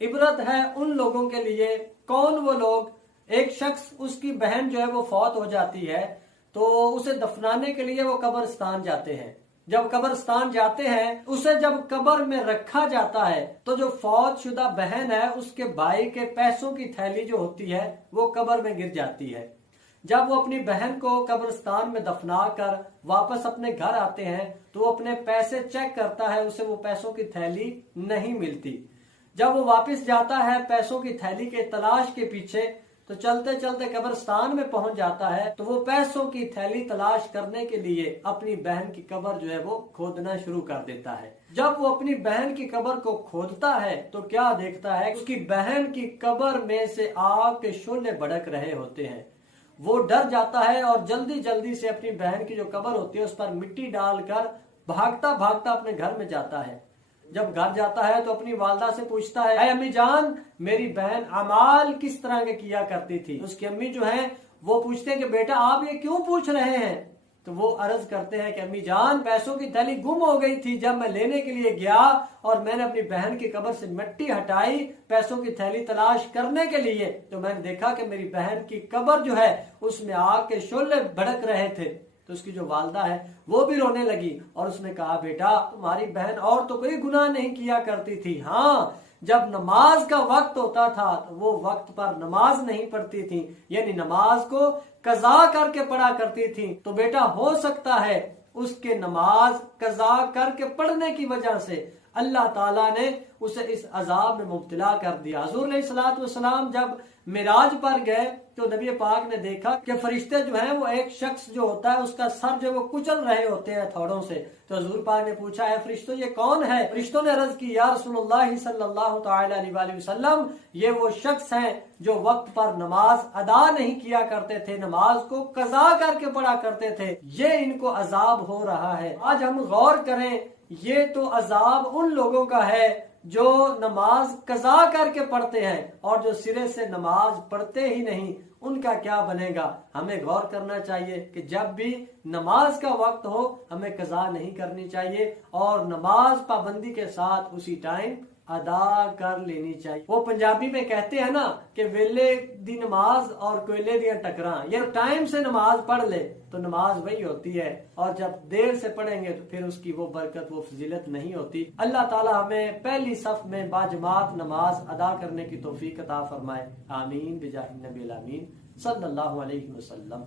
इबरत है उन लोगों के लिए, कौन वो लोग, एक शख्स उसकी बहन जो है वो फौत हो जाती है तो उसे दफनाने के लिए वो कब्रिस्तान जाते हैं। जब कब्रिस्तान जाते हैं, उसे जब कब्र में रखा जाता है तो जो फौत शुदा बहन है उसके भाई के पैसों की थैली जो होती है वो कब्र में गिर जाती है। जब वो अपनी बहन को कब्रिस्तान में दफना कर वापस अपने घर आते हैं तो वो अपने पैसे चेक करता है, उसे वो पैसों की थैली नहीं मिलती। जब वो वापस जाता है पैसों की थैली के तलाश के पीछे, तो चलते चलते कब्रिस्तान में पहुंच जाता है तो वो पैसों की थैली तलाश करने के लिए अपनी बहन की कब्र जो है वो खोदना शुरू कर देता है। जब वो अपनी बहन की कब्र को खोदता है तो क्या देखता है, उसकी बहन की कब्र में से आग के शोले भड़क रहे होते हैं। वो डर जाता है और जल्दी जल्दी से अपनी बहन की जो कब्र होती है उस पर मिट्टी डालकर भागता भागता अपने घर में जाता है। जब घर जाता है तो अपनी वालदा से पूछता है, अम्मी जान, मेरी बहन अमाल किस तरह के किया करती थी। उसकी अम्मी जो है वो पूछते हैं कि बेटा आप ये क्यों पूछ रहे हैं। तो वो अर्ज करते हैं कि अम्मी जान, पैसों की थैली गुम हो गई थी, जब मैं लेने के लिए गया और मैंने अपनी बहन की कब्र से मिट्टी हटाई पैसों की थैली तलाश करने के लिए, तो मैंने देखा कि मेरी बहन की कब्र जो है उसमें आग के शोले भड़क रहे थे। तो उसकी जो वालदा है वो भी रोने लगी और उसने कहा, बेटा तुम्हारी बहन और तो कोई गुनाह नहीं किया करती थी, हाँ जब नमाज का वक्त होता था तो वो वक्त पर नमाज नहीं पढ़ती थी, यानी नमाज को कज़ा करके पढ़ा करती थी। तो बेटा हो सकता है उसके नमाज कज़ा करके पढ़ने की वजह से अल्लाह ताला ने उसे इस अजाब में मुब्तला कर दिया। हुज़ूर अलैहिस्सलातु वस्सलाम जब मिराज पर गए तो नबी पाक ने देखा कि फरिश्ते जो हैं वो एक शख्स जो होता है उसका सर जो वो कुचल रहे होते हैं थोड़ों से। तो हुज़ूर पाक ने पूछा, है फरिश्तों ये कौन है। फरिश्तों ने अर्ज की, या रसूलुल्लाह सल्लल्लाहु तआला अलैहि वसल्लम, ये वो शख्स हैं जो वक्त पर नमाज अदा नहीं किया करते थे, नमाज को कज़ा करके पढ़ा करते थे, ये इनको अजाब हो रहा है। आज हम गौर करें, ये तो अजाब उन लोगों का है जो नमाज कज़ा करके पढ़ते हैं और जो सिरे से नमाज पढ़ते ही नहीं, उनका क्या बनेगा। हमें गौर करना चाहिए कि जब भी नमाज का वक्त हो हमें कज़ा नहीं करनी चाहिए और नमाज पाबंदी के साथ उसी टाइम अदा कर लेनी चाहिए। वो पंजाबी में कहते हैं ना कि वेले दी नमाज और कोयले दिया टकरा, ये टाइम से नमाज पढ़ ले तो नमाज वही होती है, और जब देर से पढ़ेंगे तो फिर उसकी वो बरकत वो फजीलत नहीं होती। अल्लाह ताला हमें पहली सफ में बाजमात नमाज अदा करने की तौफीक अता फरमाए। आमीन बिजाहि नबी आमीन सल्लल्लाहु अलैहि वसल्लम।